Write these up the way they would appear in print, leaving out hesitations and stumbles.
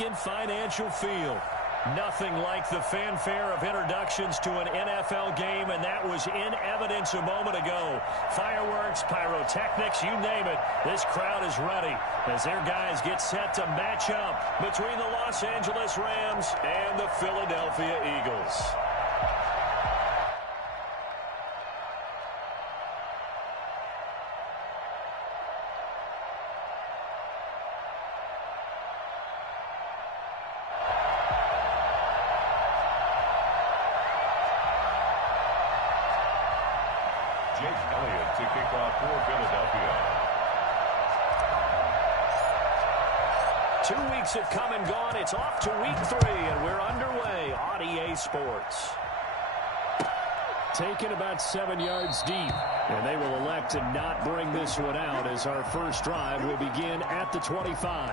In financial field. Nothing like the fanfare of introductions to an NFL game, and that was in evidence a moment ago. Fireworks, pyrotechnics, you name it. This crowd is ready as their guys get set to match up between the Los Angeles Rams and the Philadelphia Eagles. To kick off for Philadelphia. 2 weeks have come and gone. It's off to week 3, and we're underway on EA Sports. Taken about 7 yards deep, and they will elect to not bring this one out as our first drive will begin at the 25.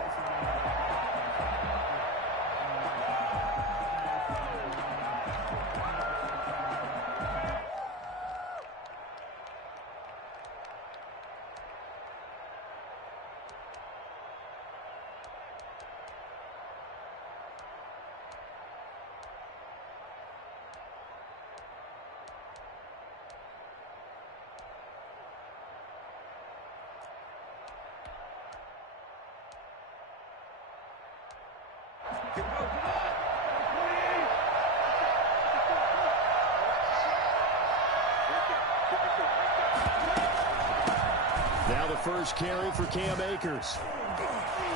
Now the first carry for Cam Akers.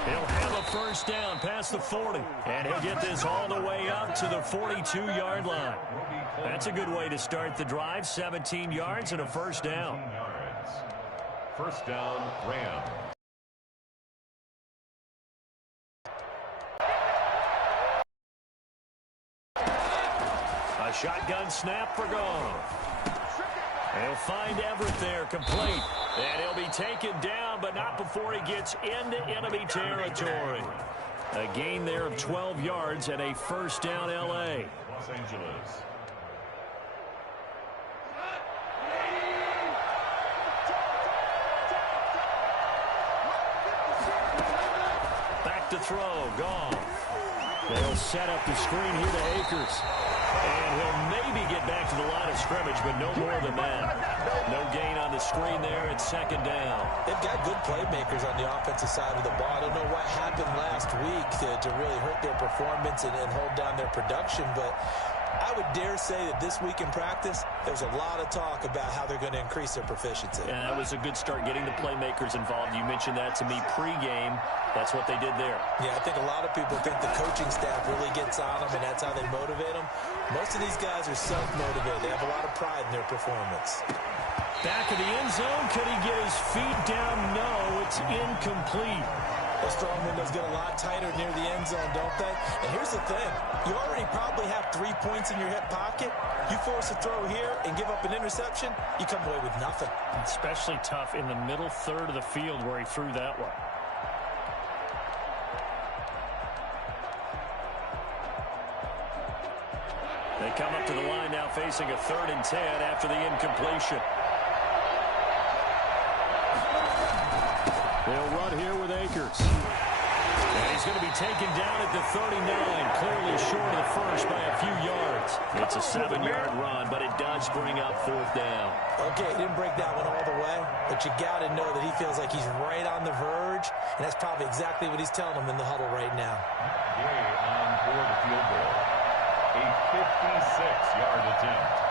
He'll have a first down past the 40, and he'll get this all the way up to the 42-yard line. That's a good way to start the drive, 17 yards and a first down. First down, Rams. A shotgun snap for Goff. He'll find Everett there, complete. And he'll be taken down, but not before he gets into enemy territory. A gain there of 12 yards and a first down, L.A. Los Angeles. Back to throw, Goff. They'll set up the screen here to Akers. And he'll maybe get back to the line of scrimmage, but no more than that. No gain on the screen there. It's second down. They've got good playmakers on the offensive side of the ball. I don't know what happened last week to really hurt their performance and hold down their production, but I would dare say that this week in practice, there's a lot of talk about how they're going to increase their proficiency. Yeah, that was a good start getting the playmakers involved. You mentioned that to me pregame. That's what they did there. Yeah, I think a lot of people think the coaching staff really gets on them, and that's how they motivate them. Most of these guys are self-motivated. They have a lot of pride in their performance. Back of the end zone. Could he get his feet down? No, it's incomplete. Those strong windows get a lot tighter near the end zone, don't they? And here's the thing. You already probably have 3 points in your hip pocket. You force a throw here and give up an interception, you come away with nothing. Especially tough in the middle third of the field where he threw that one. They come up to the line now facing a 3rd and 10 after the incompletion. They'll run here with Akers. And he's going to be taken down at the 39, clearly short of the first by a few yards. It's a 7-yard run, but it does bring up 4th down. Okay, he didn't break that one all the way, but you got to know that he feels like he's right on the verge, and that's probably exactly what he's telling them in the huddle right now. Gay on for the field goal. A 56-yard attempt.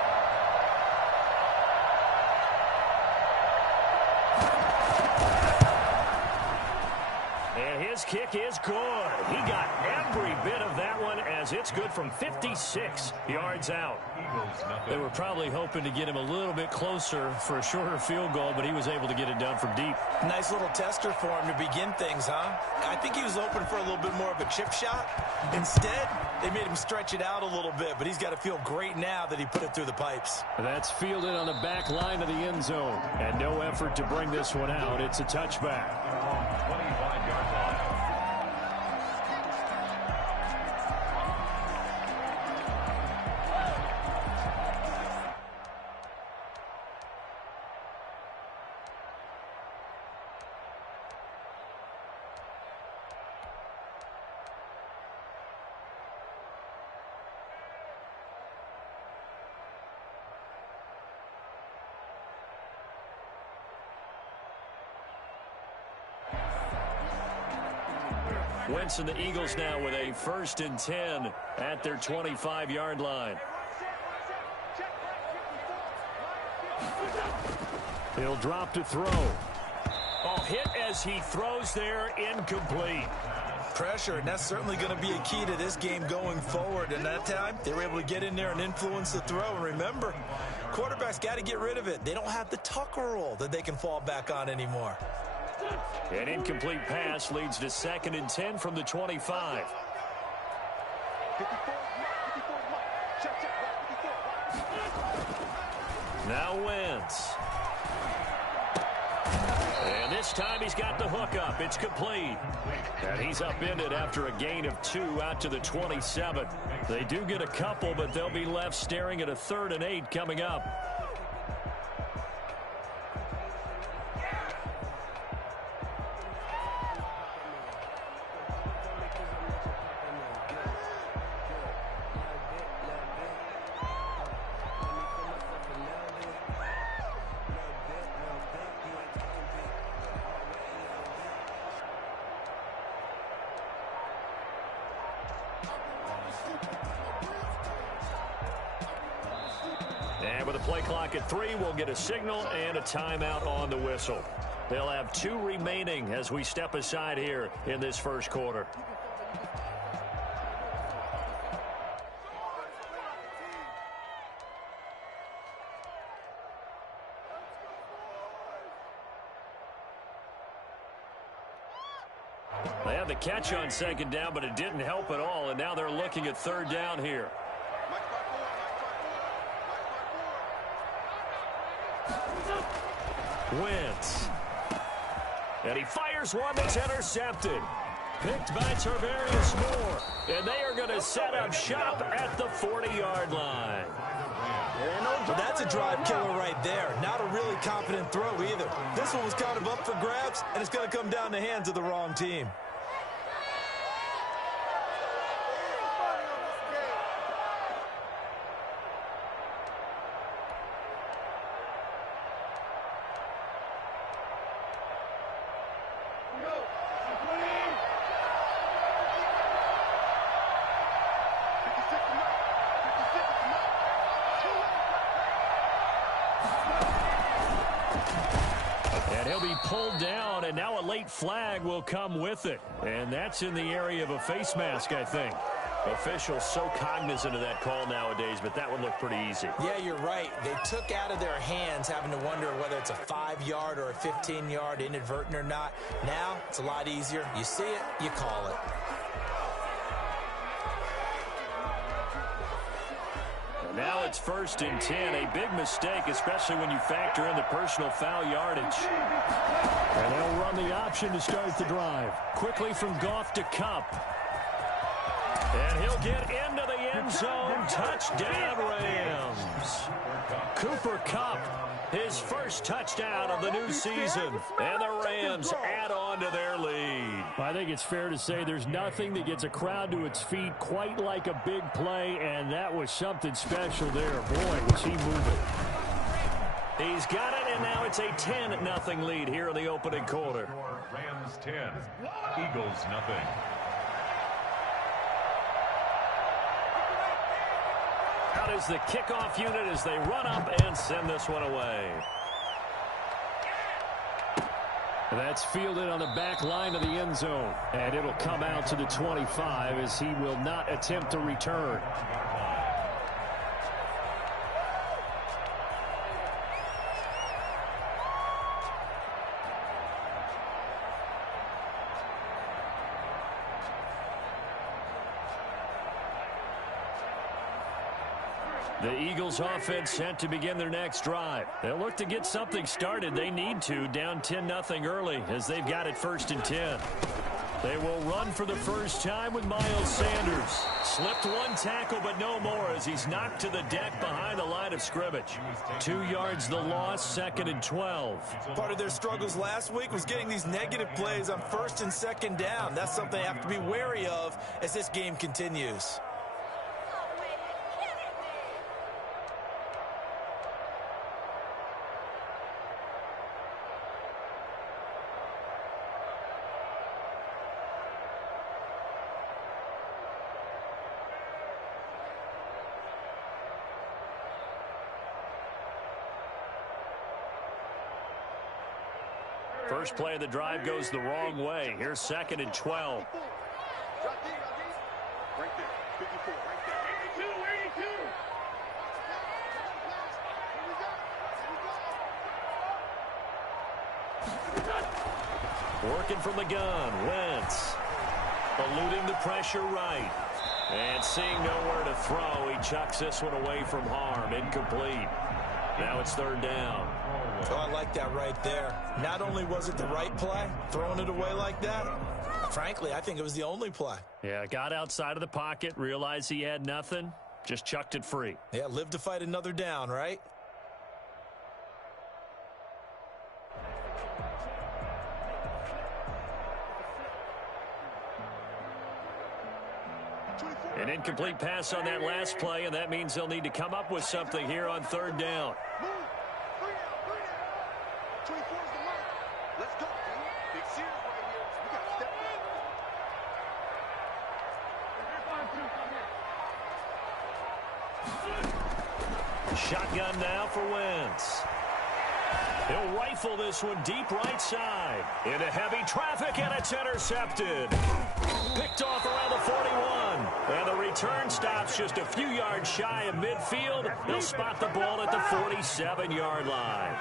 His kick is good. He got every bit of that one as it's good from 56 yards out. They were probably hoping to get him a little bit closer for a shorter field goal, but he was able to get it done from deep. Nice little tester for him to begin things, huh? I think he was open for a little bit more of a chip shot. Instead, they made him stretch it out a little bit, but he's got to feel great now that he put it through the pipes. That's fielded on the back line of the end zone, and no effort to bring this one out. It's a touchback. 25-yard line. Wentz and the Eagles now with a 1st and 10 at their 25-yard line. He'll drop to throw. Oh, hit as he throws there, incomplete. Pressure, and that's certainly going to be a key to this game going forward. And that time, they were able to get in there and influence the throw. And remember, quarterbacks got to get rid of it. They don't have the tucker roll that they can fall back on anymore. An incomplete pass leads to 2nd and 10 from the 25. Now Wentz. And this time he's got the hook up. It's complete. And he's upended after a gain of 2 out to the 27. They do get a couple, but they'll be left staring at a 3rd and 8 coming up. And with a play clock at 3, we'll get a signal and a timeout on the whistle. They'll have 2 remaining as we step aside here in this first quarter. They had the catch on 2nd down, but it didn't help at all, and now they're looking at 3rd down here. Wentz. And he fires one that's intercepted. Picked by Tarvarius Moore. And they are going to set up shop at the 40-yard line. Well, that's a drive killer right there. Not a really confident throw either. This one was kind of up for grabs, and it's going to come down the hands of the wrong team. Pulled down, and now a late flag will come with it. And that's in the area of a face mask, I think. Officials so cognizant of that call nowadays, but that one looked pretty easy. Yeah, you're right. They took out of their hands having to wonder whether it's a 5-yard or a 15-yard inadvertent or not. Now, it's a lot easier. You see it, you call it. Now it's 1st and 10. A big mistake, especially when you factor in the personal foul yardage. And they'll run the option to start the drive. Quickly from Goff to Kupp. And he'll get into the end zone. Touchdown, Rams. Cooper Kupp, his first touchdown of the new season. And the Rams add on to their lead. I think it's fair to say there's nothing that gets a crowd to its feet quite like a big play, and that was something special there. Boy, was he moving. He's got it, and now it's a 10-0 lead here in the opening quarter. Rams 10, Eagles nothing. Out is the kickoff unit as they run up and send this one away. That's fielded on the back line of the end zone. And it'll come out to the 25 as he will not attempt to return. The Eagles offense set to begin their next drive. They'll look to get something started. They need to, down 10-0 early as they've got it 1st and 10. They will run for the first time with Miles Sanders. Slipped one tackle, but no more as he's knocked to the deck behind the line of scrimmage. 2 yards the loss, 2nd and 12. Part of their struggles last week was getting these negative plays on 1st and 2nd down. That's something they have to be wary of as this game continues. First play of the drive goes the wrong way. Here's 2nd and 12. Working from the gun, Wentz. Eluding the pressure right. And seeing nowhere to throw, he chucks this one away from harm. Incomplete. Now it's 3rd down. Oh, I like that right there. Not only was it the right play, throwing it away like that, frankly, I think it was the only play. Yeah, got outside of the pocket, realized he had nothing, just chucked it free. Yeah, live to fight another down, right? An incomplete pass on that last play, and that means they'll need to come up with something here on 3rd down. Shotgun now for Wentz. He'll rifle this one deep right side. Into heavy traffic, and it's intercepted. Picked off around the 41. And the return stops just a few yards shy of midfield. They'll spot the ball at the 47-yard line.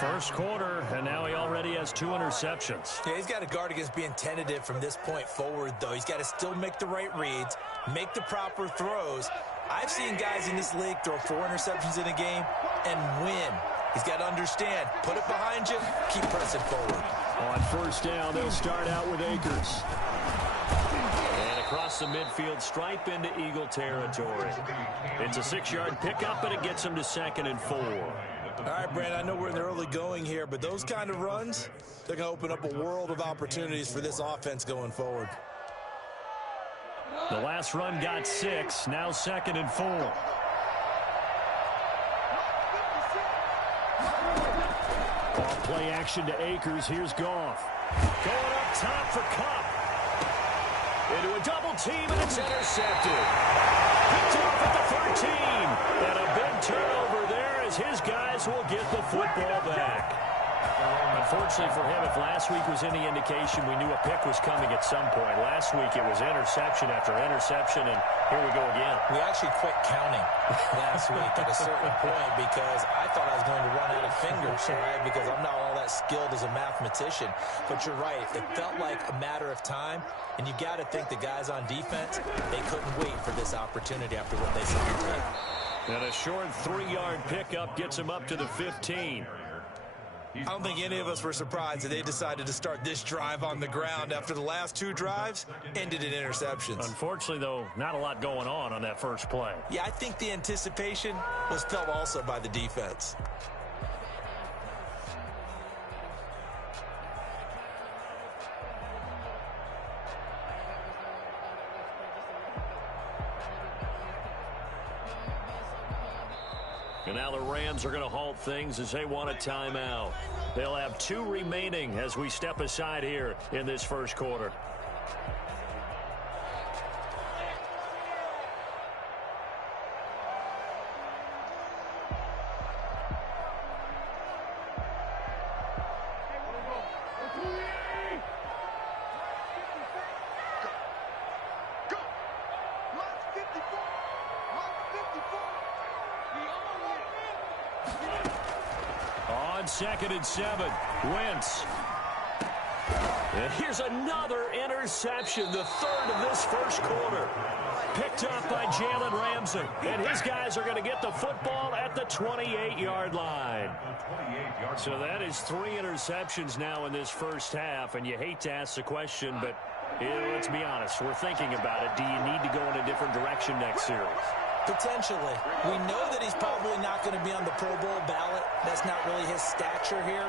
First quarter, and now he already has 2 interceptions. Yeah, he's got to guard against being tentative from this point forward, though. He's got to still make the right reads, make the proper throws. I've seen guys in this league throw 4 interceptions in a game and win. He's got to understand, put it behind you, keep pressing forward. On 1st down, they'll start out with Akers. And across the midfield stripe into Eagle territory. It's a 6-yard pickup, and it gets him to 2nd and 4. All right, Brandon, I know we're in the early going here, but those kind of runs, they're going to open up a world of opportunities for this offense going forward. The last run got 6, now 2nd and 4. Off play action to Akers. Here's Goff. Going up top for Cup. Into a double team, and it's intercepted. Picked off at the 13. And a big turnover there as his guys will get the football back. Unfortunately for him, if last week was any indication, we knew a pick was coming at some point. Last week it was interception after interception, and here we go again. We actually quit counting last week at a certain point because I thought I was going to run out of fingers, right? Because I'm not all that skilled as a mathematician. But you're right. It felt like a matter of time, and you got to think the guys on defense, they couldn't wait for this opportunity after what they saw on tape. And a short 3-yard pickup gets him up to the 15. I don't think any of us were surprised that they decided to start this drive on the ground after the last 2 drives ended in interceptions. Unfortunately, though, not a lot going on that first play. Yeah, I think the anticipation was felt also by the defense. And now the Rams are going to halt things as they want a timeout. They'll have 2 remaining as we step aside here in this first quarter. On 2nd and 7, Wentz. And here's another interception, the 3rd of this first quarter. Picked up by Jalen Ramsey. And his guys are going to get the football at the 28-yard line. So that is 3 interceptions now in this first half. And you hate to ask the question, but let's be honest. We're thinking about it. Do you need to go in a different direction next series? Potentially. We know that he's probably not going to be on the Pro Bowl ballot. That's not really his stature here.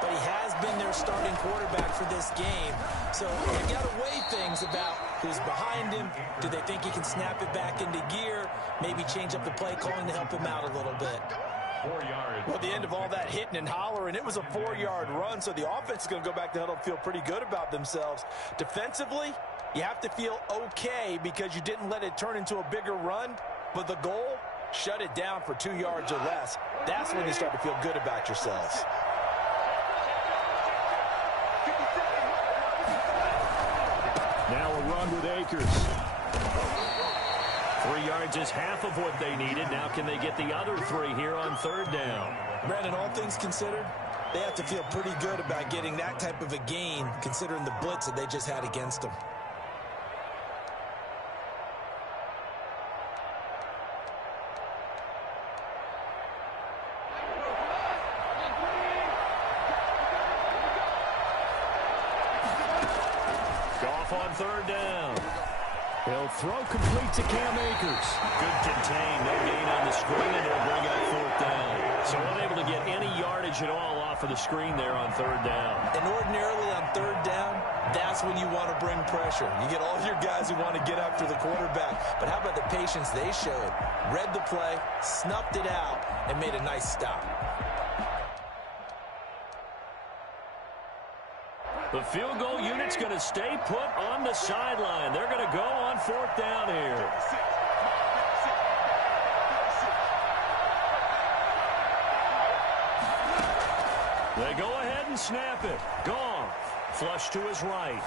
But he has been their starting quarterback for this game. So they've got to weigh things about who's behind him. Do they think he can snap it back into gear? Maybe change up the play calling to help him out a little bit. 4 yards. Well, at the end of all that hitting and hollering, it was a 4-yard run, so the offense is going to go back to huddle and feel pretty good about themselves. Defensively, you have to feel okay because you didn't let it turn into a bigger run. But the goal, shut it down for 2 yards or less. That's when you start to feel good about yourselves. Now a run with Akers. 3 yards is half of what they needed. Now can they get the other 3 here on 3rd down? Brandon, all things considered, they have to feel pretty good about getting that type of a gain considering the blitz that they just had against them. Goff on 3rd down. He'll throw complete to Cam Akers. Good contain, no gain on the screen, and it'll bring up 4th down. So unable to get any yardage at all off of the screen there on 3rd down. And ordinarily on 3rd down, that's when you want to bring pressure. You get all your guys who want to get after the quarterback. But how about the patience they showed? Read the play, snuffed it out, and made a nice stop. The field goal unit's going to stay put on the sideline. They're going to go on 4th down here. They go ahead and snap it. Goff, flush to his right.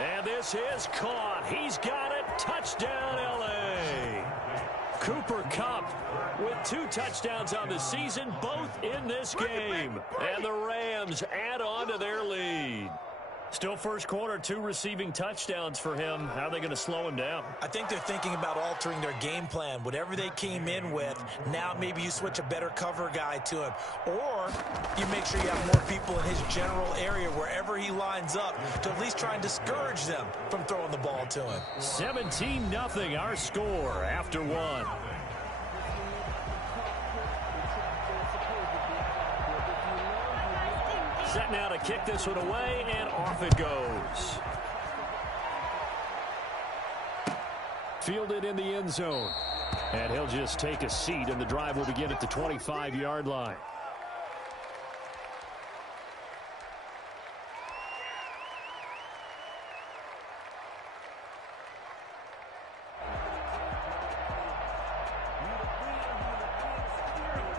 And this is caught. He's got it. Touchdown, L.A. Cooper Kupp with 2 touchdowns on the season, both in this game. And the Rams add on to their lead. Still first quarter, 2 receiving touchdowns for him. How are they going to slow him down? I think they're thinking about altering their game plan. Whatever they came in with, now maybe you switch a better cover guy to him. Or you make sure you have more people in his general area wherever he lines up to at least try and discourage them from throwing the ball to him. 17-0 our score after 1. Set now to kick this one away, and off it goes. Fielded in the end zone. And he'll just take a seat, and the drive will begin at the 25-yard line.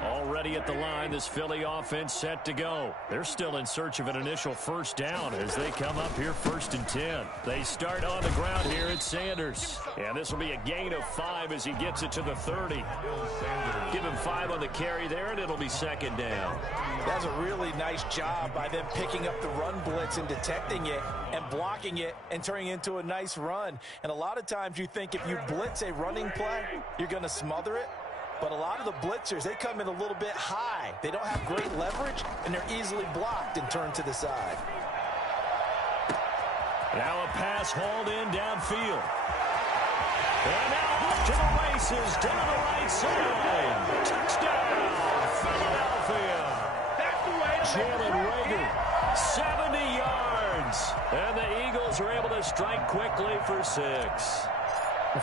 Already at the line, this Philly offense set to go. They're still in search of an initial first down as they come up here 1st and 10. They start on the ground here at Sanders. And this will be a gain of 5 as he gets it to the 30. Give him 5 on the carry there, and it'll be 2nd down. That's a really nice job by them picking up the run blitz and detecting it and blocking it and turning it into a nice run. And a lot of times you think if you blitz a running play, you're going to smother it. But a lot of the blitzers, they come in a little bit high. They don't have great leverage, and they're easily blocked and turned to the side. Now a pass hauled in downfield. And now off to the races down the right side. Touchdown, Philadelphia. That's the way to Jalen Reagor, 70 yards. And the Eagles are able to strike quickly for 6.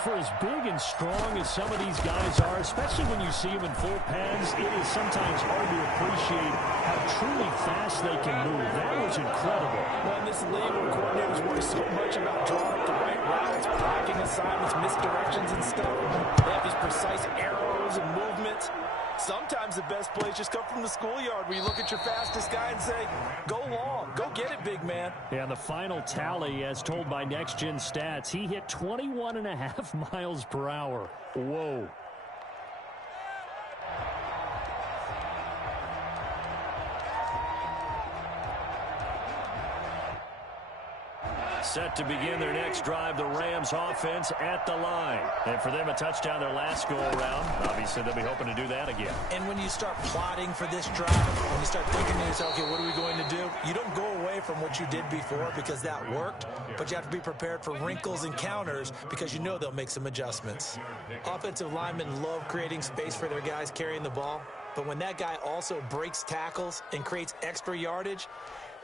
For as big and strong as some of these guys are, especially when you see them in full pads, it is sometimes hard to appreciate how truly fast they can move. That was incredible. Well, in this league where coordinators worry so much about drawing up the right routes, blocking assignments, misdirections and stuff, they have these precise arrows and movements. Sometimes the best plays just come from the schoolyard where you look at your fastest guy and say, go long, go get it, big man. And the final tally, as told by Next Gen Stats, he hit 21.5 miles per hour. Whoa. Set to begin their next drive, the Rams offense at the line. And for them, a touchdown their last go-around. Obviously, they'll be hoping to do that again. And when you start plotting for this drive, when you start thinking to yourself, okay, what are we going to do? You don't go away from what you did before because that worked, but you have to be prepared for wrinkles and counters because you know they'll make some adjustments. Offensive linemen love creating space for their guys carrying the ball, but when that guy also breaks tackles and creates extra yardage,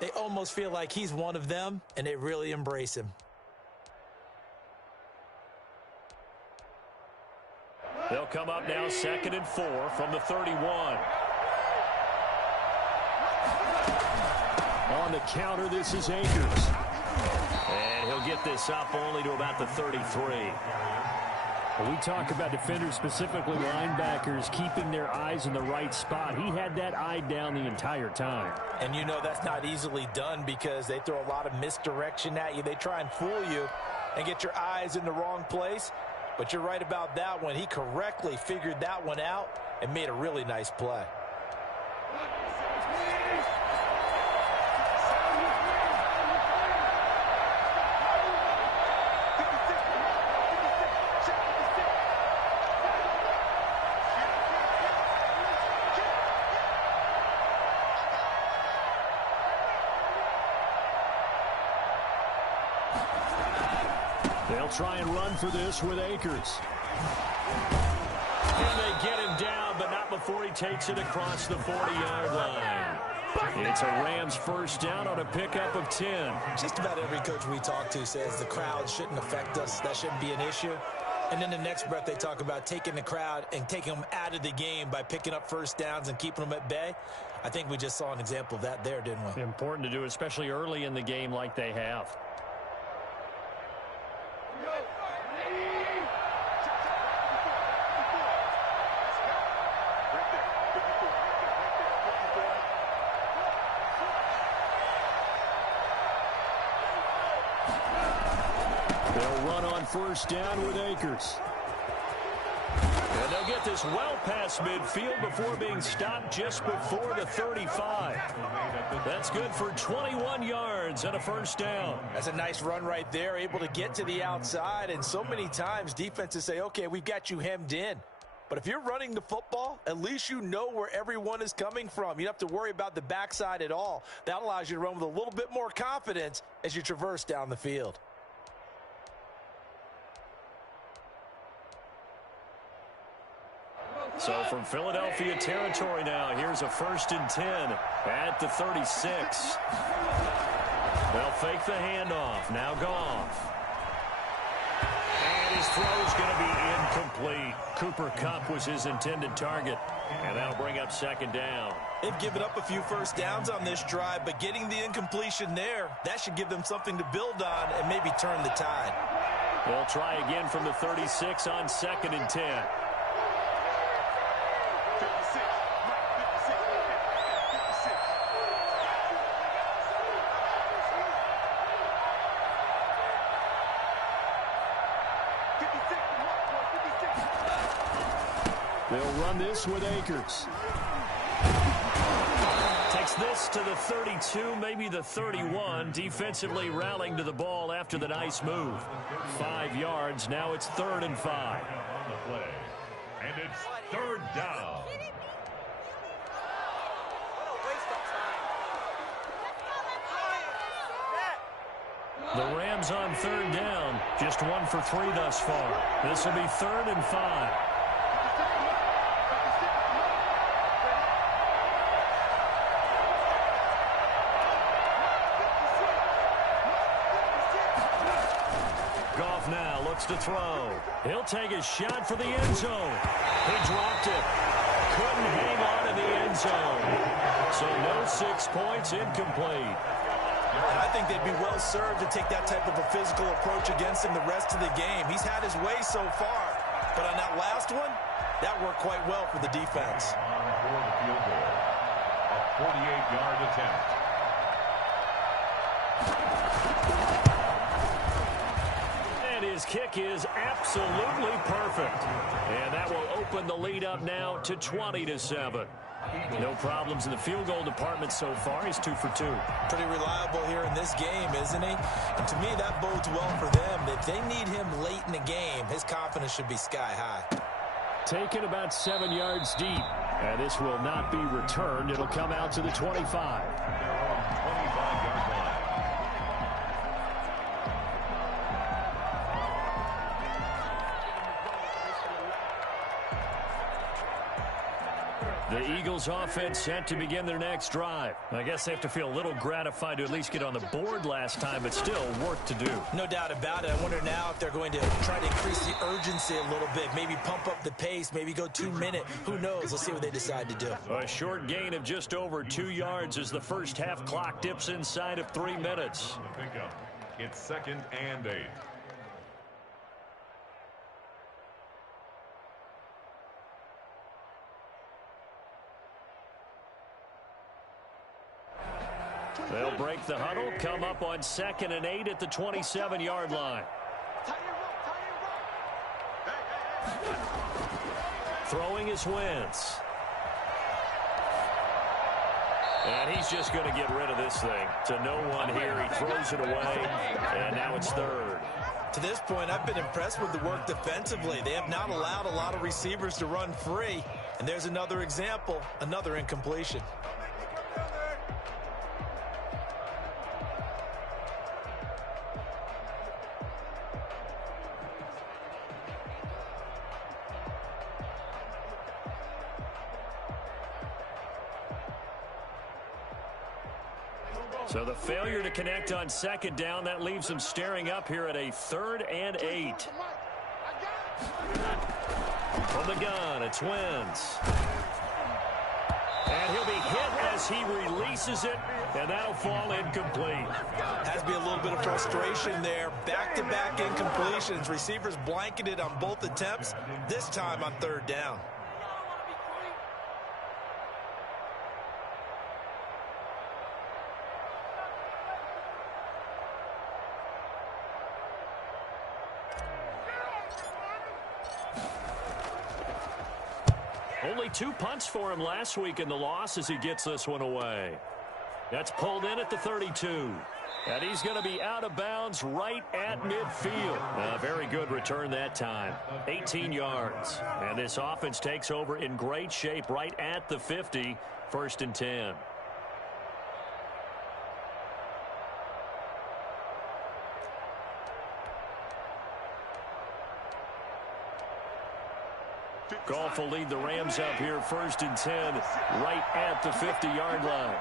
they almost feel like he's one of them, and they really embrace him. They'll come up now 2nd and 4 from the 31. On the counter, this is Akers. And he'll get this up only to about the 33. Well, we talk about defenders, specifically linebackers, keeping their eyes in the right spot. He had that eye down the entire time. And you know that's not easily done because they throw a lot of misdirection at you. They try and fool you and get your eyes in the wrong place. But you're right about that one. He correctly figured that one out and made a really nice play. They'll try and run for this with Akers. And they get him down, but not before he takes it across the 40-yard line. It's a Rams first down on a pickup of 10. Just about every coach we talk to says the crowd shouldn't affect us. That shouldn't be an issue. And then the next breath they talk about taking the crowd and taking them out of the game by picking up first downs and keeping them at bay. I think we just saw an example of that there, didn't we? Important to do, especially early in the game like they have. They'll run on first down with Akers. And they'll get this well past midfield before being stopped just before the 35. That's good for 21 yards and a first down. That's a nice run right there, able to get to the outside. And so many times defenses say, okay, we've got you hemmed in. But if you're running the football, at least you know where everyone is coming from. You don't have to worry about the backside at all. That allows you to run with a little bit more confidence as you traverse down the field. So from Philadelphia territory now, here's a 1st and 10 at the 36. They'll fake the handoff. Now Goff. And his throw's going to be incomplete. Cooper Kupp was his intended target. And that'll bring up 2nd down. They've given up a few first downs on this drive, but getting the incompletion there, that should give them something to build on and maybe turn the tide. They'll try again from the 36 on 2nd and 10. They'll run this with Akers. Takes this to the 32, maybe the 31. Defensively rallying to the ball after the nice move. 5 yards. Now it's 3rd and 5. And it's 3rd down. The Rams on 3rd down. Just 1 for 3 thus far. This will be 3rd and 5. Goff now looks to throw. He'll take a shot for the end zone. He dropped it. Couldn't hang on in the end zone. So no 6 points, incomplete. And I think they'd be well served to take that type of a physical approach against him the rest of the game. He's had his way so far, but on that last one, that worked quite well for the defense. For the field goal, a 48-yard attempt. And his kick is absolutely perfect. And that will open the lead up now to 20-7. No problems in the field goal department so far. He's 2 for 2. Pretty reliable here in this game, isn't he? And to me, that bodes well for them. If they need him late in the game, his confidence should be sky high. Taken about 7 yards deep. And this will not be returned. It'll come out to the 25. 25-yard line. The Eagles offense set to begin their next drive. I guess they have to feel a little gratified to at least get on the board last time, but still work to do. No doubt about it. I wonder now if they're going to try to increase the urgency a little bit, maybe pump up the pace, maybe go 2 minute. Who knows? Let's see what they decide to do. A short gain of just over 2 yards as the first half clock dips inside of 3 minutes. It's 2nd and 8. They'll break the huddle, come up on 2nd and 8 at the 27-yard line. Throwing is Wentz. And he's just going to get rid of this thing. To no one here. He throws it away, and now it's 3rd. To this point, I've been impressed with the work defensively. They have not allowed a lot of receivers to run free. And there's another example, another incompletion. So the failure to connect on 2nd down, that leaves him staring up here at a 3rd and 8. From the gun, it's Wentz. And he'll be hit as he releases it, and that'll fall incomplete. Has to be a little bit of frustration there. Back-to-back incompletions. Receivers blanketed on both attempts, this time on 3rd down. Only 2 punts for him last week in the loss as he gets this one away. That's pulled in at the 32. And he's going to be out of bounds right at midfield. A very good return that time. 18 yards. And this offense takes over in great shape right at the 50. 1st and 10. Goff will lead the Rams up here 1st and 10 right at the 50-yard line.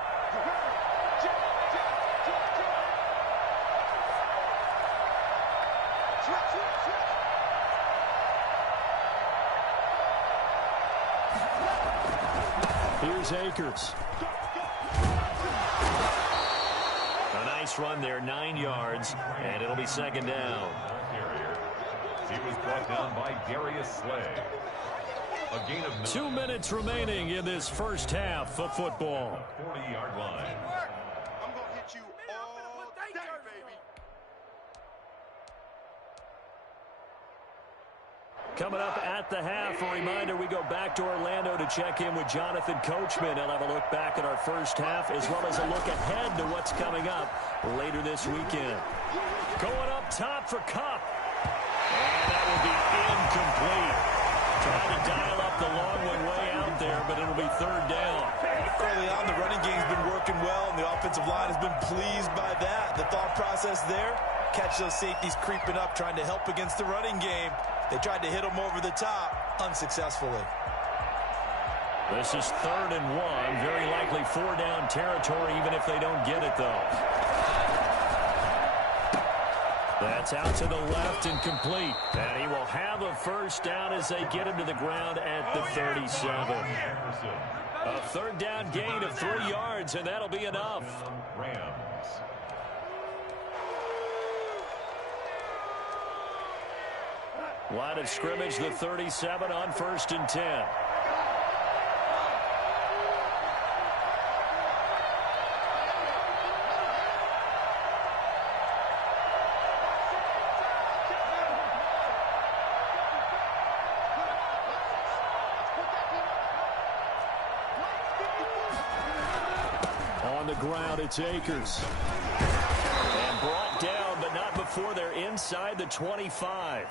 Here's Akers. A nice run there, 9 yards, and it'll be 2nd down. He was brought down by Darius Slay. A gain of 2 minutes remaining in this first half of football. 40-yard line. I'm going to hit you all day, baby. Coming up at the half, a reminder, we go back to Orlando to check in with Jonathan Coachman. He'll have a look back at our first half as well as a look ahead to what's coming up later this weekend. Going up top for Kupp. And that will be incomplete. Trying to dial up the long one way out there, but it'll be 3rd down. Early on, the running game's been working well, and the offensive line has been pleased by that. The thought process there, catch those safeties creeping up, trying to help against the running game. They tried to hit them over the top, unsuccessfully. This is 3rd and 1. Very likely 4-down territory, even if they don't get it, though. That's out to the left and complete. And he will have a 1st down as they get him to the ground at the 37. A 3rd down gain of 3 yards, and that'll be enough. Rams. Line of scrimmage, the 37 on 1st and 10. On the ground, it's Akers. And brought down, but not before they're inside the 25.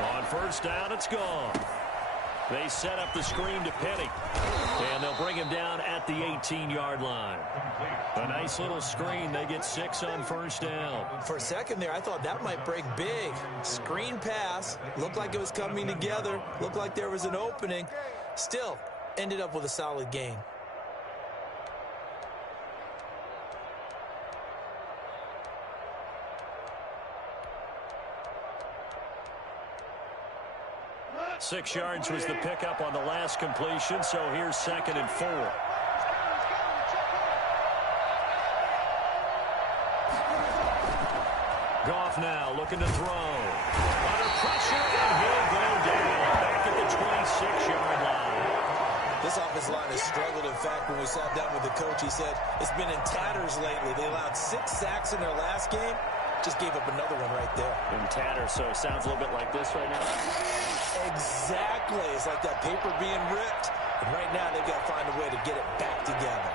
On 1st down, it's gone. They set up the screen to Penny. And they'll bring him down at the 18-yard line. A nice little screen. They get 6 on 1st down. For a second there, I thought that might break big. Screen pass. Looked like it was coming together. Looked like there was an opening. Still, ended up with a solid gain. 6 yards was the pickup on the last completion, so here's 2nd and 4. Goff now looking to throw. Under pressure, and he'll go down back at the 26-yard line. This offensive line has struggled. In fact, when we sat down with the coach, he said it's been in tatters lately. They allowed 6 sacks in their last game. Just gave up another one right there. In tatters, so it sounds a little bit like this right now. Exactly. It's like that paper being ripped. And right now, they've got to find a way to get it back together.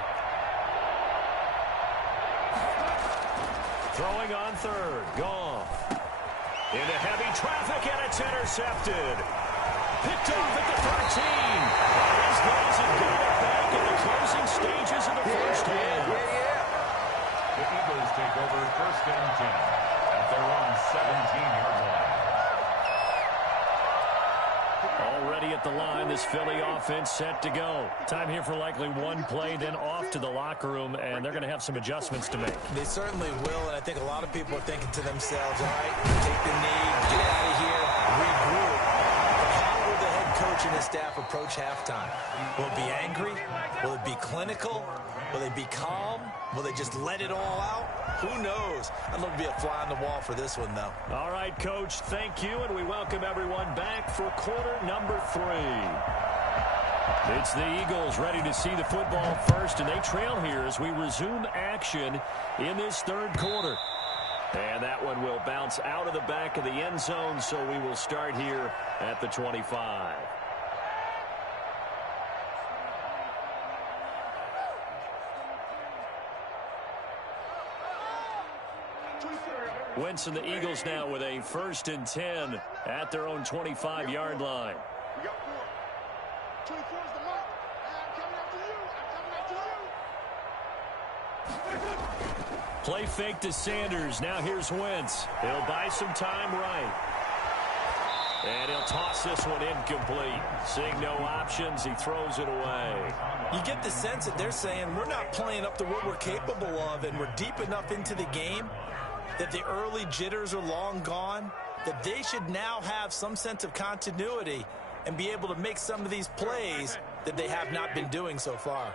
Throwing on 3rd. Goff. Into heavy traffic, and it's intercepted. Picked off at the 13. These guys have got it back in the closing stages of the first half. The Eagles take over 1st and 10 at their own 17-yard line. Already at the line, this Philly offense set to go. Time here for likely one play, then off to the locker room, and they're going to have some adjustments to make. They certainly will, and I think a lot of people are thinking to themselves, all right, take the knee, get out of here, regroup. But how will the head coach and his staff approach halftime? Will it be angry? Will it be clinical? Will they be calm? Will they just let it all out? Who knows? I'd love to be a fly on the wall for this one, though. All right, Coach, thank you, and we welcome everyone back for quarter number 3. It's the Eagles ready to see the football first, and they trail here as we resume action in this 3rd quarter. And that one will bounce out of the back of the end zone, so we will start here at the 25. Wentz and the Eagles now with a 1st and 10 at their own 25-yard line. We got 4. 24 is the mark. I'm coming after you. I'm coming after you. Play fake to Sanders. Now here's Wentz. He'll buy some time right. And he'll toss this one incomplete. Seeing no options, he throws it away. You get the sense that they're saying we're not playing up to what we're capable of, and we're deep enough into the game that the early jitters are long gone, that they should now have some sense of continuity and be able to make some of these plays that they have not been doing so far.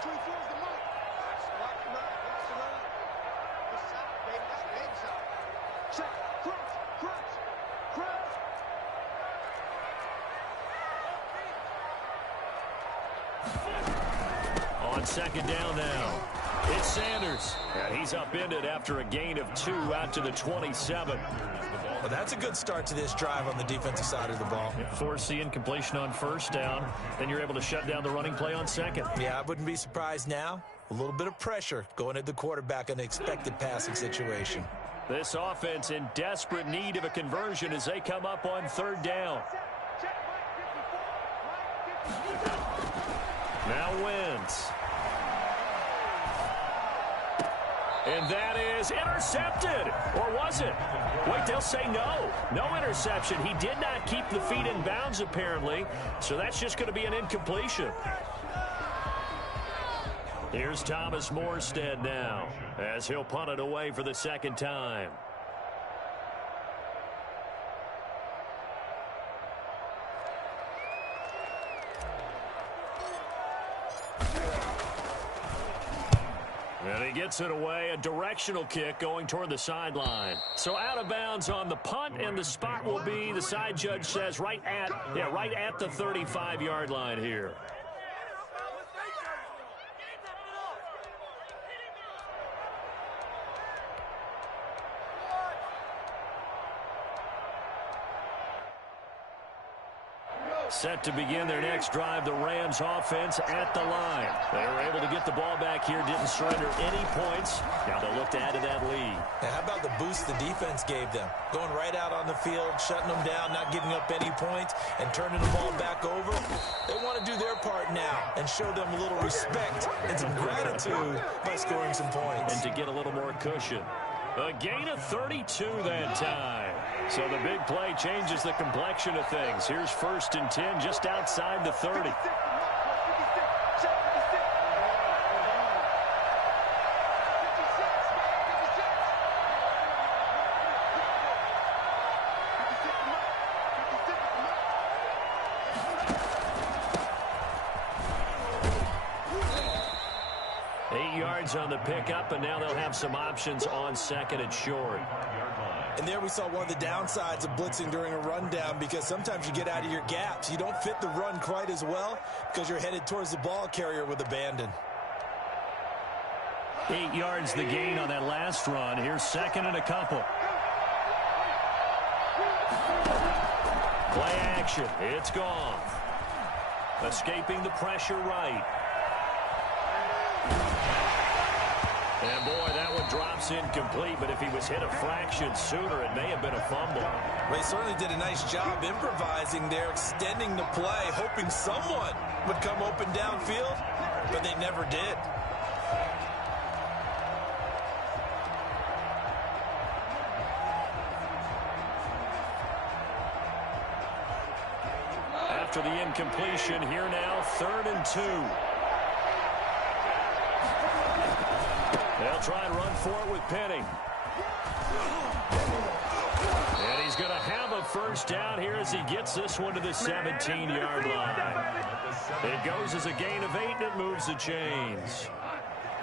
24 is the mark. Watch the run. Watch the run. Good shot, baby. That's a big shot. Check. Crunch. On 2nd down now. It's Sanders. And he's upended after a gain of 2 out to the 27. Well, that's a good start to this drive on the defensive side of the ball. Force the incompletion on 1st down. Then you're able to shut down the running play on 2nd. Yeah, I wouldn't be surprised now. A little bit of pressure going at the quarterback in an expected passing situation. This offense in desperate need of a conversion as they come up on 3rd down. Now Wentz. And that is intercepted. Or was it? Wait, they'll say no. No interception. He did not keep the feet in bounds, apparently. So that's just going to be an incompletion. Here's Thomas Morstead now as he'll punt it away for the 2nd time. And he gets it away, a directional kick going toward the sideline. So out of bounds on the punt, and the spot will be, the side judge says, right at the 35-yard line here. Set to begin their next drive, the Rams offense at the line. They were able to get the ball back here, didn't surrender any points. Now they'll look to add to that lead. Now, how about the boost the defense gave them? Going right out on the field, shutting them down, not giving up any points, and turning the ball back over. They want to do their part now and show them a little respect and some gratitude by scoring some points. And to get a little more cushion. A gain of 32 that time. So the big play changes the complexion of things. Here's 1st and 10 just outside the 30. yards on the pickup, and now they'll have some options on second and short. And there we saw one of the downsides of blitzing during a rundown, because sometimes you get out of your gaps. You don't fit the run quite as well because you're headed towards the ball carrier with abandon. 8 yards the gain on that last run. Here's second and a couple. Play action. It's gone. Escaping the pressure right. And boy, that one drops incomplete, but if he was hit a fraction sooner, it may have been a fumble. They certainly did a nice job improvising there, extending the play, hoping someone would come open downfield, but they never did. After the incompletion, here now, 3rd and 2. They'll try and run for it with Penny. And he's going to have a first down here as he gets this one to the 17-yard line. It goes as a gain of 8, and it moves the chains.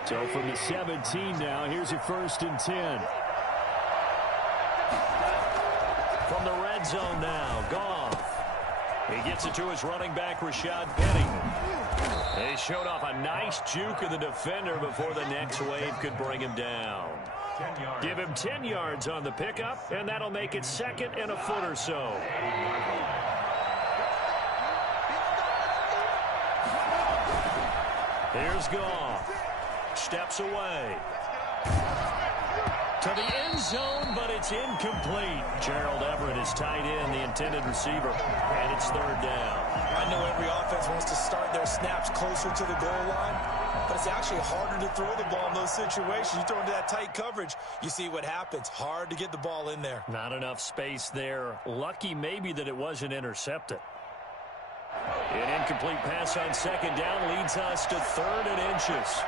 So from the 17 now, here's a 1st and 10. From the red zone now, Goff. He gets it to his running back, Rashad Penny. He showed off a nice juke of the defender before the next wave could bring him down. Give him 10 yards on the pickup, and that'll make it 2nd and a foot or so. Here's Goff. Steps away. To the end zone, but it's incomplete. Gerald Everett is tight end, the intended receiver, and it's 3rd down. I know every offense wants to start their snaps closer to the goal line, but it's actually harder to throw the ball in those situations. You throw into that tight coverage, you see what happens. Hard to get the ball in there. Not enough space there. Lucky maybe that it wasn't intercepted. An incomplete pass on 2nd down leads us to 3rd and inches.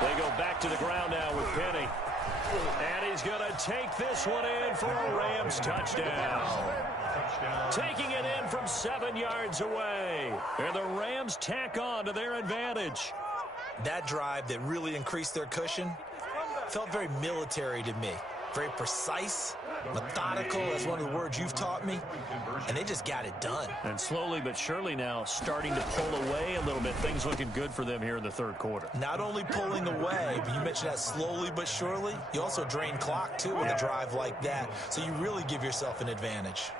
They go back to the ground now with Penny. And he's going to take this one in for a Rams touchdown. Taking it in from 7 yards away. And the Rams tack on to their advantage. That drive that really increased their cushion felt very military to me. Very precise, methodical. That's one of the words you've taught me. And they just got it done. And slowly but surely now starting to pull away a little bit. Things looking good for them here in the 3rd quarter. Not only pulling away, but you mentioned that slowly but surely. You also drain clock, too, with a drive like that. So you really give yourself an advantage.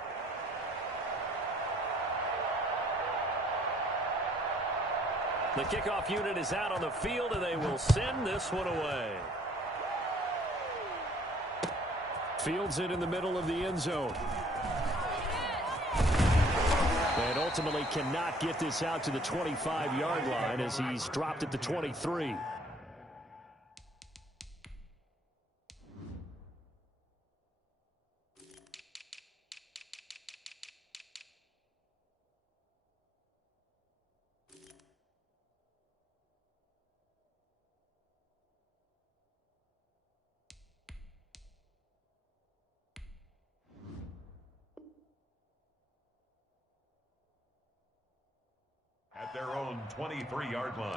The kickoff unit is out on the field, and they will send this one away. Fields it in the middle of the end zone. And ultimately cannot get this out to the 25-yard line as he's dropped at the 23. At their own 23-yard line.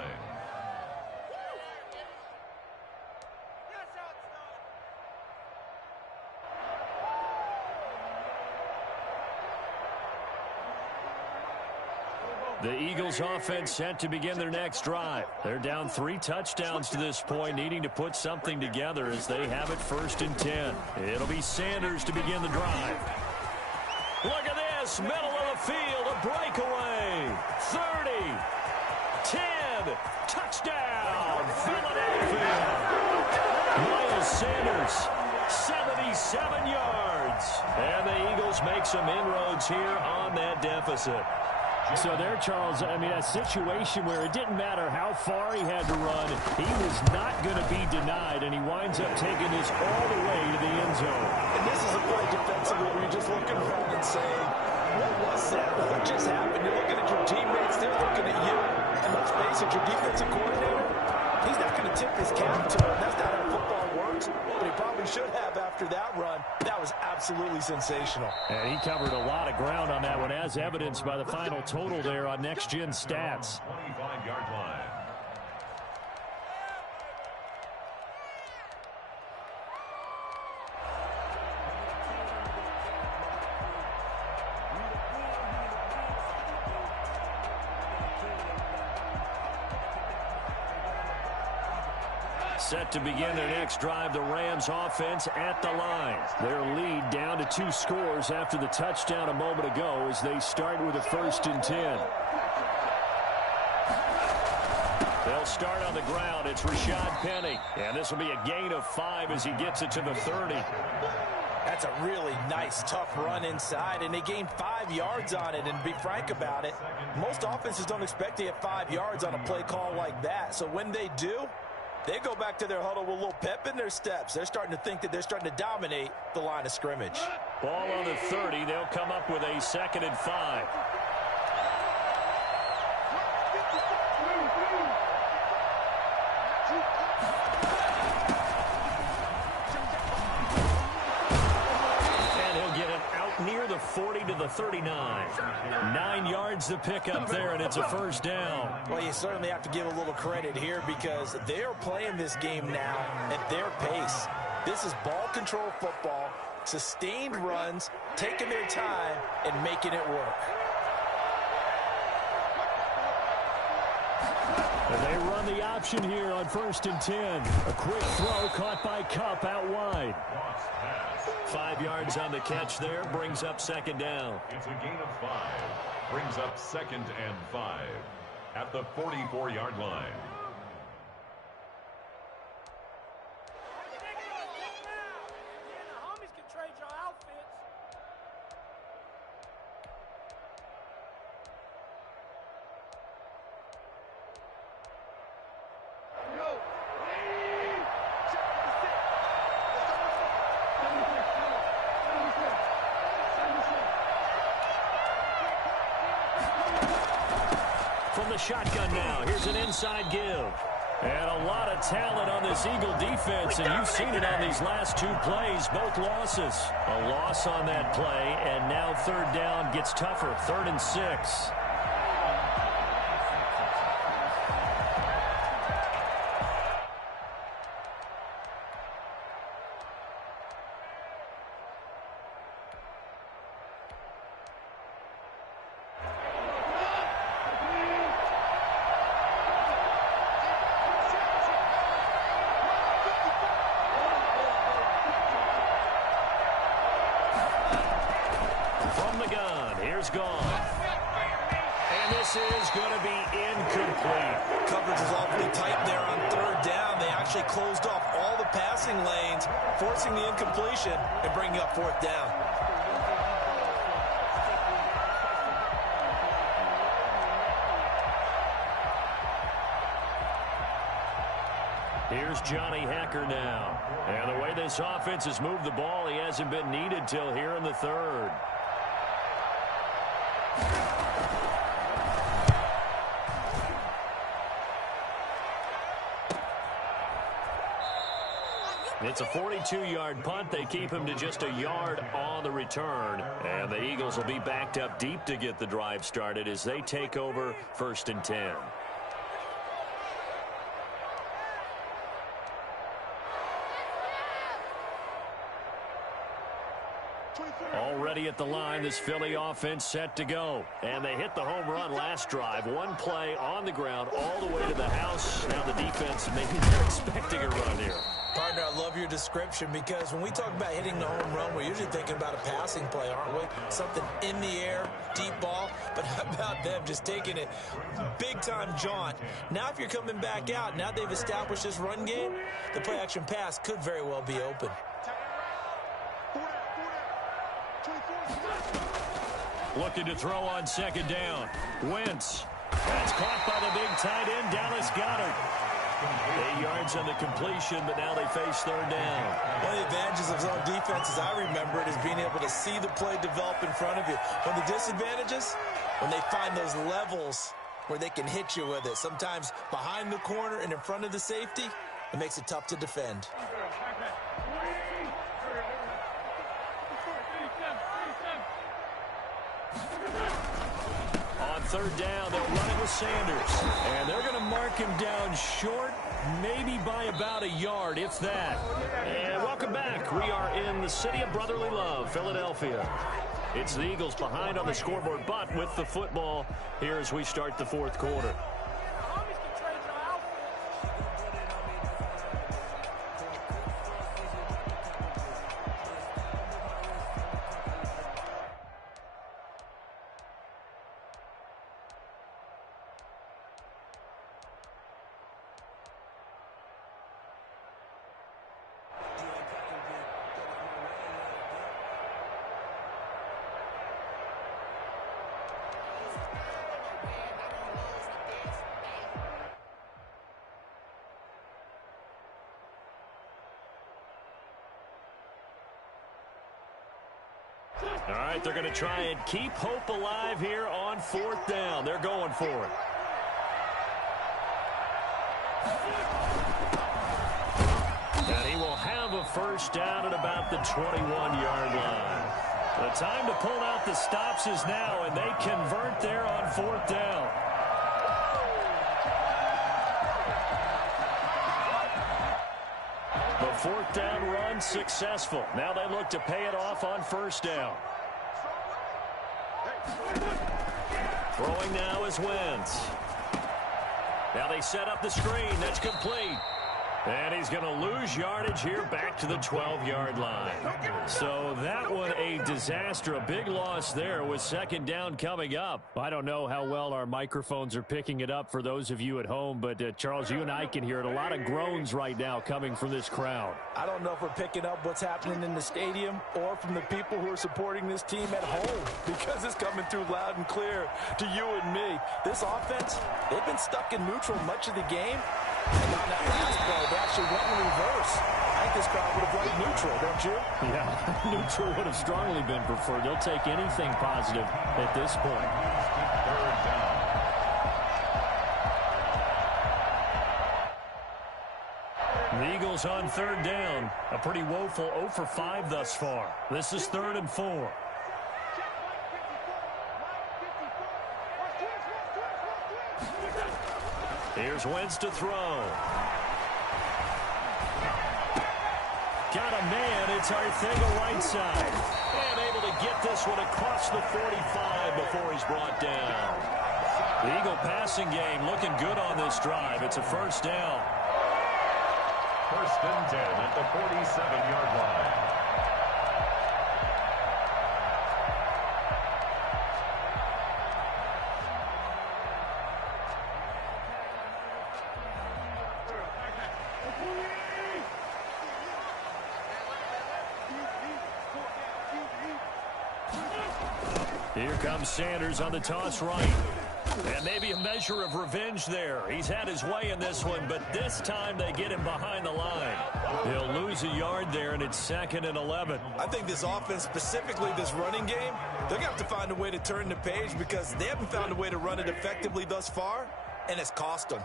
The Eagles offense set to begin their next drive. They're down 3 touchdowns to this point, needing to put something together as they have it 1st and 10. It'll be Sanders to begin the drive. Look at this, middle of the field, a breakaway. 30, 10, touchdown, Philadelphia. Miles Sanders, 77 yards. And the Eagles make some inroads here on that deficit. So there, Charles, I mean, a situation where it didn't matter how far he had to run, he was not going to be denied, and he winds up taking this all the way to the end zone. And this is a play defensively where you're just looking around and saying, what was that? What just happened? You're looking at your teammates, they're looking at you. And let's face it, your defensive coordinator, he's not going to tip his cap to him. That's not how football works, but he probably should have after that run. That was absolutely sensational. And he covered a lot of ground on that one, as evidenced by the final total there on Next Gen Stats. 25-yard line. Set to begin their next drive, the Rams offense at the line. Their lead down to 2 scores after the touchdown a moment ago as they start with a 1st and 10. They'll start on the ground. It's Rashad Penny. And this will be a gain of 5 as he gets it to the 30. That's a really nice, tough run inside, and they gained 5 yards on it. And to be frank about it, most offenses don't expect to get 5 yards on a play call like that. So when they do, they go back to their huddle with a little pep in their steps. They're starting to think that they're starting to dominate the line of scrimmage. Ball on the 30. They'll come up with a 2nd and 5. Near the 40 to the 39. 9 yards to pick up there, and it's a 1st down. Well, you certainly have to give a little credit here because they're playing this game now at their pace. This is ball control football, sustained runs, taking their time, and making it work. And they run the option here on 1st and 10. A quick throw caught by Kupp out wide. 5 yards on the catch there, brings up 2nd down. It's a gain of 5. Brings up 2nd and 5 at the 44-yard line. From the shotgun now, here's an inside give. And a lot of talent on this Eagle defense, and you've seen it on these last 2 plays, both losses. A loss on that play, and now 3rd down gets tougher, 3rd and 6. Gone. And this is going to be incomplete. Coverage was awfully tight there on 3rd down. They actually closed off all the passing lanes, forcing the incompletion and bringing up 4th down. Here's Johnny Hacker now. And the way this offense has moved the ball, he hasn't been needed till here in the 3rd. It's a 42-yard punt. They keep him to just a yard on the return. And the Eagles will be backed up deep to get the drive started as they take over 1st and 10. Already at the line, this Philly offense set to go. And they hit the home run last drive. 1 play on the ground all the way to the house. Now the defense, maybe they're expecting a run here. Partner, I love your description because when we talk about hitting the home run, we're usually thinking about a passing play, aren't we? Something in the air, deep ball. But how about them just taking it big-time jaunt? Now if you're coming back out, now they've established this run game, the play-action pass could very well be open. Looking to throw on 2nd down. Wentz. That's caught by the big tight end, Dallas Goedert. 8 yards on the completion, but now they face 3rd down. One of the advantages of zone defense, as I remember it, is being able to see the play develop in front of you. One of the disadvantages, when they find those levels where they can hit you with it, sometimes behind the corner and in front of the safety, it makes it tough to defend. On 3rd down, they'll run it with Sanders. And they're going to mark him down short, maybe by about a yard, if that. And welcome back. We are in the city of brotherly love, Philadelphia. It's the Eagles behind on the scoreboard, but with the football here as we start the 4th quarter. All right, they're going to try and keep hope alive here on 4th down. They're going for it. And he will have a first down at about the 21-yard line. The time to pull out the stops is now, and they convert there on 4th down. The 4th down run successful. Now they look to pay it off on 1st down. Throwing now is Wentz. Now they set up the screen. That's complete. And he's going to lose yardage here back to the 12-yard line. So that one a disaster. A big loss there with 2nd down coming up. I don't know how well our microphones are picking it up for those of you at home, but Charles, you and I can hear it. A lot of groans right now coming from this crowd. I don't know if we're picking up what's happening in the stadium or from the people who are supporting this team at home, because it's coming through loud and clear to you and me. This offense, they've been stuck in neutral much of the game. And on that last play, they actually went in reverse. I think this crowd would have liked neutral, don't you? Yeah, neutral would have strongly been preferred. They'll take anything positive at this point. 3rd down. The Eagles on 3rd down. A pretty woeful 0 for 5 thus far. This is 3rd and 4. Here's Wentz to throw. Got a man. It's Arcega-Whiteside. And able to get this one across the 45 before he's brought down. The Eagle passing game looking good on this drive. It's a 1st down. 1st and 10 at the 47-yard line. Here comes Sanders on the toss right. And maybe a measure of revenge there. He's had his way in this one, but this time they get him behind the line. He'll lose a yard there, and it's 2nd and 11. I think this offense, specifically this running game, they're going to have to find a way to turn the page, because they haven't found a way to run it effectively thus far, and it's cost them.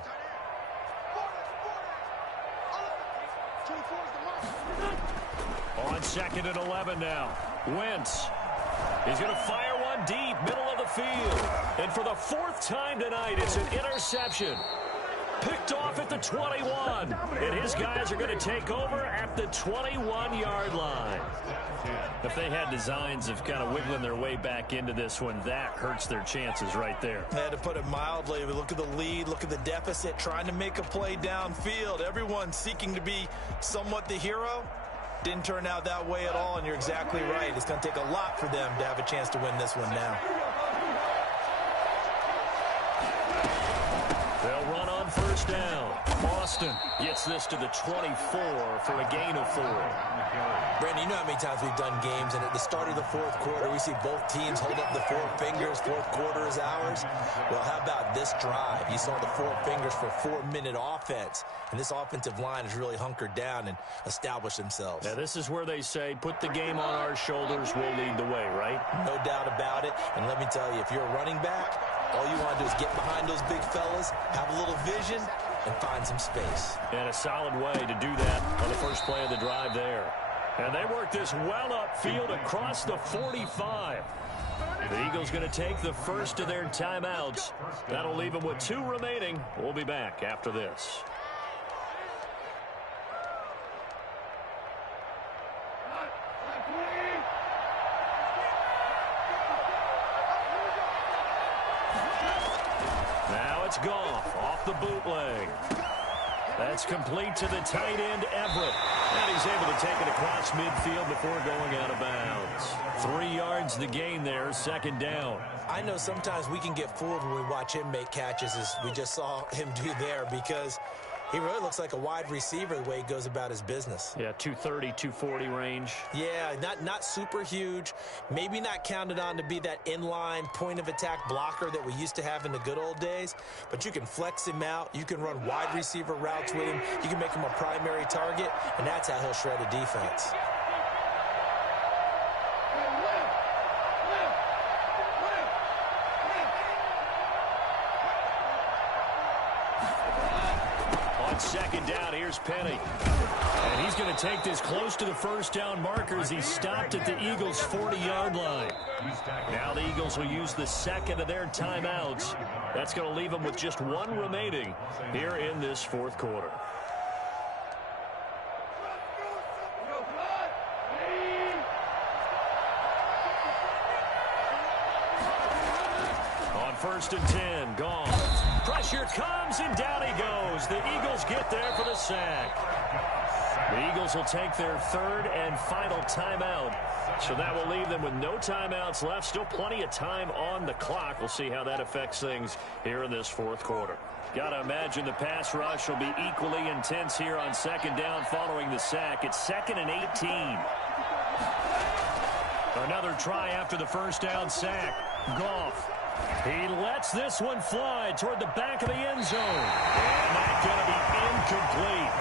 On 2nd and 11 now. Wentz. He's going to fire one deep, middle of the field. And for the 4th time tonight, it's an interception. Picked off at the 21. And his guys are going to take over at the 21-yard line. If they had designs of kind of wiggling their way back into this one, that hurts their chances right there. They had to put it mildly. Look at the lead, look at the deficit, trying to make a play downfield. Everyone seeking to be somewhat the hero. Didn't turn out that way at all, and you're exactly right. It's going to take a lot for them to have a chance to win this one now. They'll run on 1st down. Austin gets this to the 24 for a gain of 4. Brandon, you know how many times we've done games, and at the start of the 4th quarter, we see both teams hold up the 4 fingers. 4th quarter is ours. Well, how about this drive? You saw the 4 fingers for 4-minute offense, and this offensive line has really hunkered down and established themselves. Now, this is where they say, put the game on our shoulders, we'll lead the way, right? No doubt about it. And let me tell you, if you're a running back, all you want to do is get behind those big fellas, have a little vision, and find some space. And a solid way to do that on the first play of the drive there. And they work this well upfield across the 45. The Eagles going to take the first of their timeouts. That'll leave them with 2 remaining. We'll be back after this. Now it's Goff off the bootleg. That's complete to the tight end, Everett. And he's able to take it across midfield before going out of bounds. 3 yards the gain there, 2nd down. I know sometimes we can get fooled when we watch him make catches, as we just saw him do there, because he really looks like a wide receiver the way he goes about his business. Yeah, 230, 240 range. Yeah, not super huge. Maybe not counted on to be that inline point-of-attack blocker that we used to have in the good old days. But you can flex him out. You can run wide receiver routes with him. You can make him a primary target, and that's how he'll shred a defense. on second down. Here's Penny. And he's going to take this close to the first down markers. He stopped at the Eagles' 40-yard line. Now the Eagles will use the second of their timeouts. That's going to leave them with just one remaining here in this fourth quarter. On 1st and 10, gone. Pressure comes, and down he goes. The Eagles get there for the sack. The Eagles will take their third and final timeout. So that will leave them with no timeouts left. Still plenty of time on the clock. We'll see how that affects things here in this fourth quarter. Got to imagine the pass rush will be equally intense here on second down following the sack. It's 2nd and 18. Another try after the first down sack. Goff. He lets this one fly toward the back of the end zone. And that's going to be incomplete.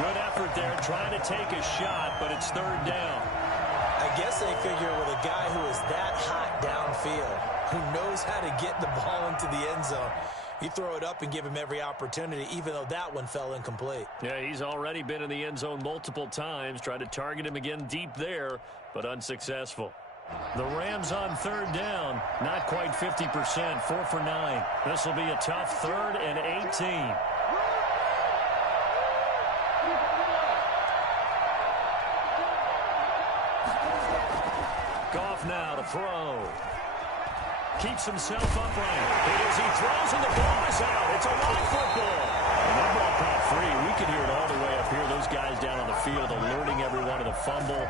Good effort there trying to take a shot, but it's third down. I guess they figure with a guy who is that hot downfield, who knows how to get the ball into the end zone, you throw it up and give him every opportunity, even though that one fell incomplete. Yeah, he's already been in the end zone multiple times. Tried to target him again deep there, but unsuccessful. The Rams on third down, not quite 50%, 4 for 9. This will be a tough 3rd and 18. Goff now to throw. Keeps himself upright. As he throws and the ball is out. It's a wide football. And that ball caught free. We can hear it all the way up here. Those guys down on the field alerting everyone of the fumble.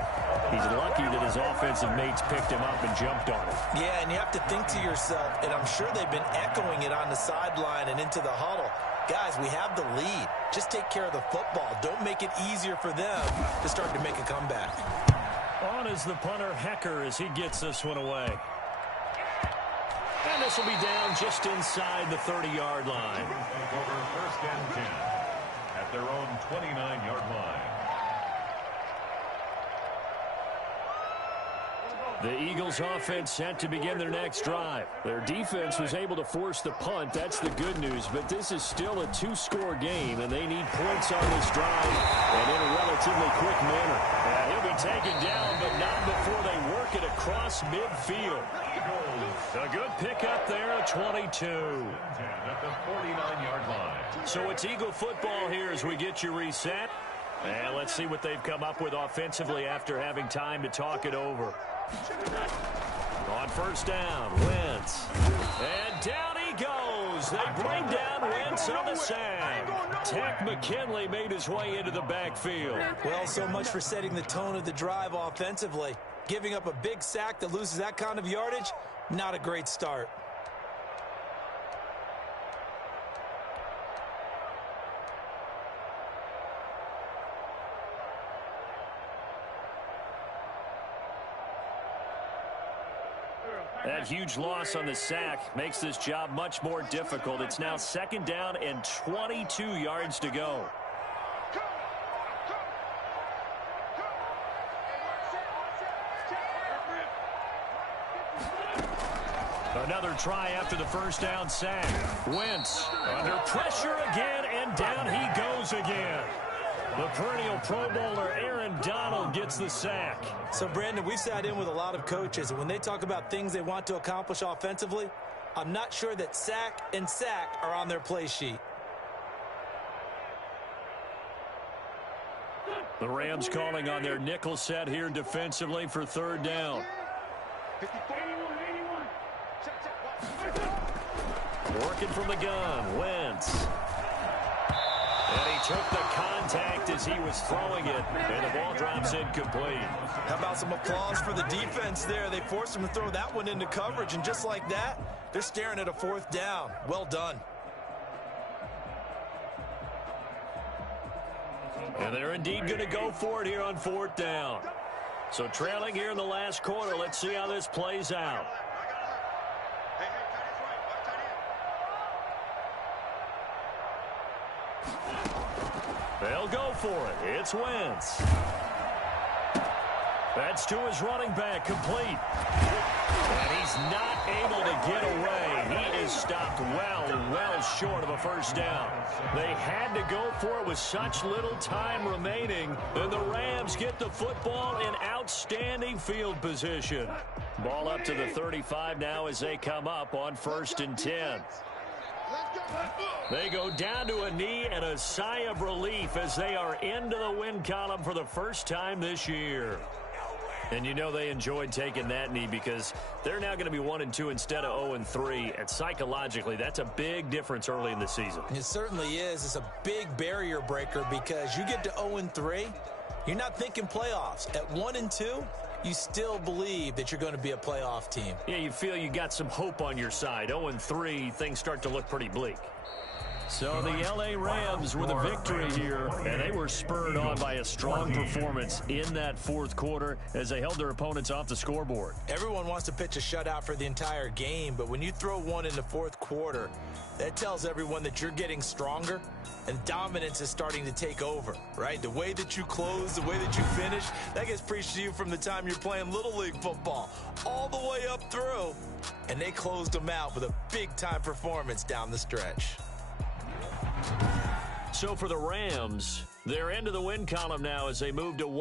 He's lucky that his offensive mates picked him up and jumped on it. Yeah, and you have to think to yourself, and I'm sure they've been echoing it on the sideline and into the huddle. Guys, we have the lead. Just take care of the football. Don't make it easier for them to start to make a comeback. On is the punter, Hecker, as he gets this one away. And this will be down just inside the 30-yard line. Over 1st and 10 at their own 29-yard line. The Eagles offense set to begin their next drive. Their defense was able to force the punt. That's the good news. But this is still a 2-score game, and they need points on this drive and in a relatively quick manner. And he'll be taken down, but not before they work it across midfield. A good pickup there at 22. At the 49-yard line. So it's Eagle football here as we get you reset. And let's see what they've come up with offensively after having time to talk it over. On first down, Wentz. And down he goes. They bring down Wentz on the sack. Tech McKinley made his way into the backfield. Well, so much for setting the tone of the drive offensively. Giving up a big sack that loses that kind of yardage, not a great start. That huge loss on the sack makes this job much more difficult. It's now 2nd down and 22 yards to go. Another try after the first down sack. Wentz under pressure again, and down he goes again. The perennial Pro Bowler Aaron Donald gets the sack. So, Brandon, we've sat in with a lot of coaches, and when they talk about things they want to accomplish offensively, I'm not sure that sack and sack are on their play sheet. The Rams calling on their nickel set here defensively for third down. Working from the gun, Wentz. And he took the contact as he was throwing it, and the ball drops incomplete. How about some applause for the defense there? They forced him to throw that one into coverage, and just like that, they're staring at a 4th down. Well done. And they're indeed going to go for it here on 4th down. So trailing here in the last quarter, let's see how this plays out. They'll go for it. It's Wentz. That's to his running back, complete. And he's not able to get away. He is stopped well short of a first down. They had to go for it with such little time remaining. And the Rams get the football in outstanding field position. Ball up to the 35 now as they come up on 1st and 10. They go down to a knee and a sigh of relief as they are into the win column for the first time this year. And you know they enjoyed taking that knee because they're now going to be 1-2 instead of 0-3. And psychologically, that's a big difference early in the season. It certainly is. It's a big barrier breaker because you get to 0-3, you're not thinking playoffs. At 1-2, you still believe that you're going to be a playoff team. Yeah, you feel you got some hope on your side. 0-3, things start to look pretty bleak. So the L.A. Rams with a victory here, and they were spurred on by a strong performance in that fourth quarter as they held their opponents off the scoreboard. Everyone wants to pitch a shutout for the entire game, but when you throw one in the fourth quarter, that tells everyone that you're getting stronger and dominance is starting to take over, right? The way that you close, the way that you finish, that gets preached to you from the time you're playing Little League football all the way up through, and they closed them out with a big-time performance down the stretch. So for the Rams, they're into the win column now as they move to 1.